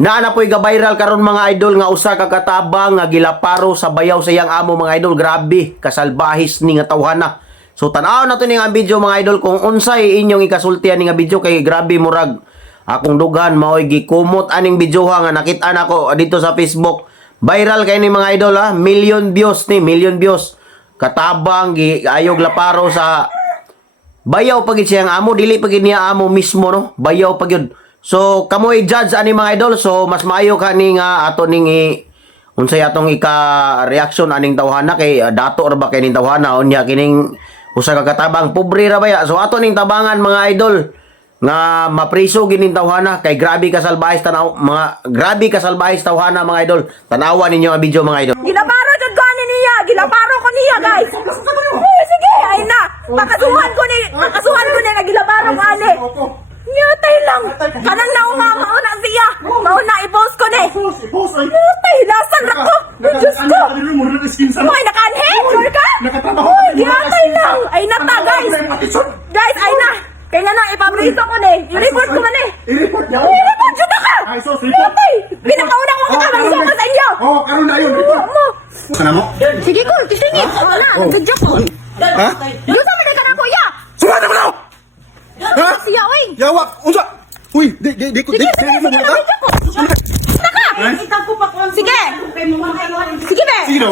Na po'y ga-viral karon mga idol nga usa ka katabang nga gilaparo sa bayaw sa iyang amo mga idol. Grabe, kasalbahis ni nga tawhana. So tan-aw na to ni nga video mga idol kung unsay inyong ikasultihan ni nga video kay grabe murag akong dughan maoy gikumot aning video nga nakita nako dito sa Facebook. Viral kay ni mga idol ha, million views. Katabang ayog laparo sa bayaw pagid siyang amo, dili pagid niya amo mismo no. Bayaw pagid. So kamoy judge ani mga idol, so mas maayo kani nga ato ning unsay atong ika-reaction aning tawhana kay dato ra ba kay ning tawhana unya kining usa ka katabang pobre ra baya. So ato ning tabangan mga idol nga mapriso gining tawhana kay grabe ka salbahis tawhana mga idol. Tanawa ninyo ang video mga idol. Gilaparo jud ko ani niya, gilaparo ko niya guys. Sige, ay na. Pakasuhan ko ni na gilaparo ko ani. Nyatay lang. Kanang nauma mauna siya. Mauna i-post ko ni. Nyatay, lasan ako. Diyos ko. Hoy, naka-anhe? Sure ka? Nyatay lang. Ay nata, guys. Guys, ay na. Kaya nga na, ipabrito ko ni. I-report ko man eh. I-report dyan ka. Nyatay. Pinakauna ko katabang suko sa inyo. Oo, karoon na yun. Sana mo? Sige ko, titingin. Wala, nagka-joke ko. Ha? Diyos sa mga ka na, kuya. Sumada mo na! Ha? Siya, oy. Yawa! Unsa? Uy, di Sige, nabidyo ko. Naka! Sige! Sige, be! Sige daw.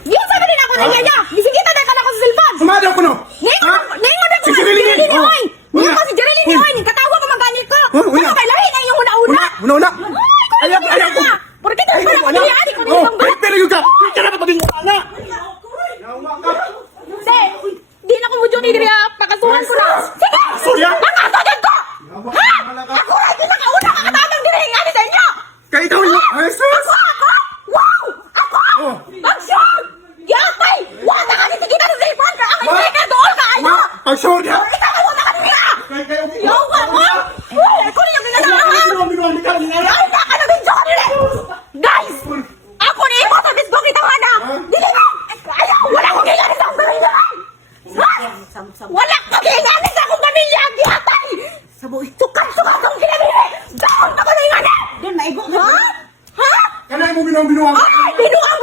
Yun sabi din ako na niya. Bisigita na ka na ko sa cellphone. Sumada ko no! Ngayon mo na ko Si Jerilyn, oh. oy. Ngayon ko si Jerilyn, oy. Katawa ko magalit ko. Uy, Ano kay lahi na yung una-una. Una! Ayaw ko. Porque ito pala ko niya. Adik ko Oh, nito. ay, pero yun ka! Ay, ka na pa din ana! Di na ko mo dyan idiri pakasuhan ko na. Sige! Surya? Nakasagad ko! Ha? Ako ay pinakauna ka katabang diri nga sa inyo! Kaya ikaw yun! Ay, sus! Ako! Wow! Ako! Oh. Action! Yatay! Wala ka nito kita sa cellphone ka! Ang speaker doon ka! Ano? Ang sure niya! Ikaw ay wala ka nito! Kaya Yawa mo! Ako na yung ginagawa! Ay, naka na video ka nila! Guys! Ako na yung motor Facebook ito nga na! Dili mo! Ayaw! Wala akong ginagawa sa akong pamilya! Ha? Wala akong ginagawa sa akong pamilya! Yatay! Sukang-sukang akong ginagawa! Doon ka ba na yung ano? Ha? Ha? Kaya mo binuang! Ay! Binuang!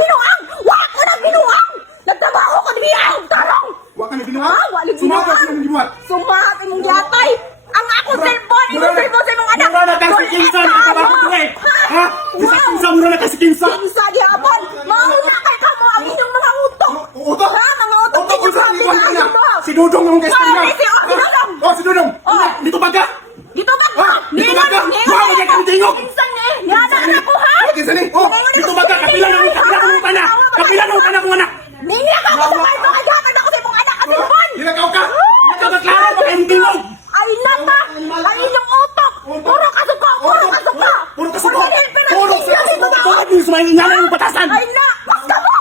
Wala ko na binuang! Nagtrabaho ko niya! Tarong! Wala ka na binuang! Ah, wala Sumada binuang. ka ng binuang! Sumahat imong yatay! Ang akong cellphone! Imong cellphone sa imong anak! Mura na kasi kinsa! Nakabaho ko eh! Ha? Bisa kinsa mura na kasi kinsa! Kinsa gihapon! Mauna kay kamo ang inyong mga utok! Utok? Ha? Mga utok! Utok ko sa iwan ko niya! Si Dudong! Dudong ang guest niya! Si Dudong! Oh, si Dudong! Oh. Dito ba ka? Dito ba? Ah, dito ba ka? Wow, hindi ka tingog! Kinsan eh! Yana na ko ha! Oh, kinsa ni? Oh, dito ba ka? Kapila na ka na! Kapila na ka na kung anak! Ningra ka ako sa kwarto! Kagapan ako sa imong anak at cellphone! Nilagaw ka! Nakabaklaro pa kayong tingog! Ay nata! Ang inyong utok! Puro kasuko! Puro kasuko! Puro kasuko! Pero Puro kasuko! Bakit yung sumayin niya na yung batasan? ay na! Basta mo!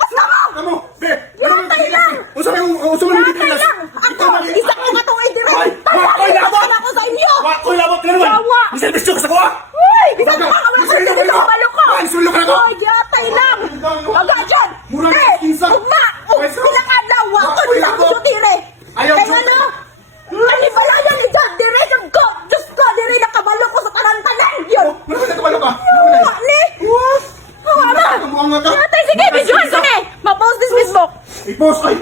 Basta mo! Kamu, be! Yatay lang! Usama yung Yatay lang! Ako! Isa ko nga itong i-direct! Hoy! Hoy, labot! ako sa inyo! Hoy, labot ka naman! Yawa! Isalbisyo ka sa kuha! Uy! Bisa ko nga! Wala ko dito sa kabalo ko! Ay, sulo ka na ko! Uy! Yatay lang! Baga dyan! Mura na Pre! kinsa. Ugma! Ay, sus. Ilang adlaw! Ako Uy, lang labot. ko dire! Ayaw, Kaya sus. ano? Manibalayan ni John! Dire yung ko! Diyos ko! Dire nakabalo ko sa tanan-tanan! Yun! Mura ka na kabalo ka! Yawa ni! Wala! Kamuha nga ka! Yatay! Sige! Visual ko ni! Ma-post this Facebook! I-post! Ay!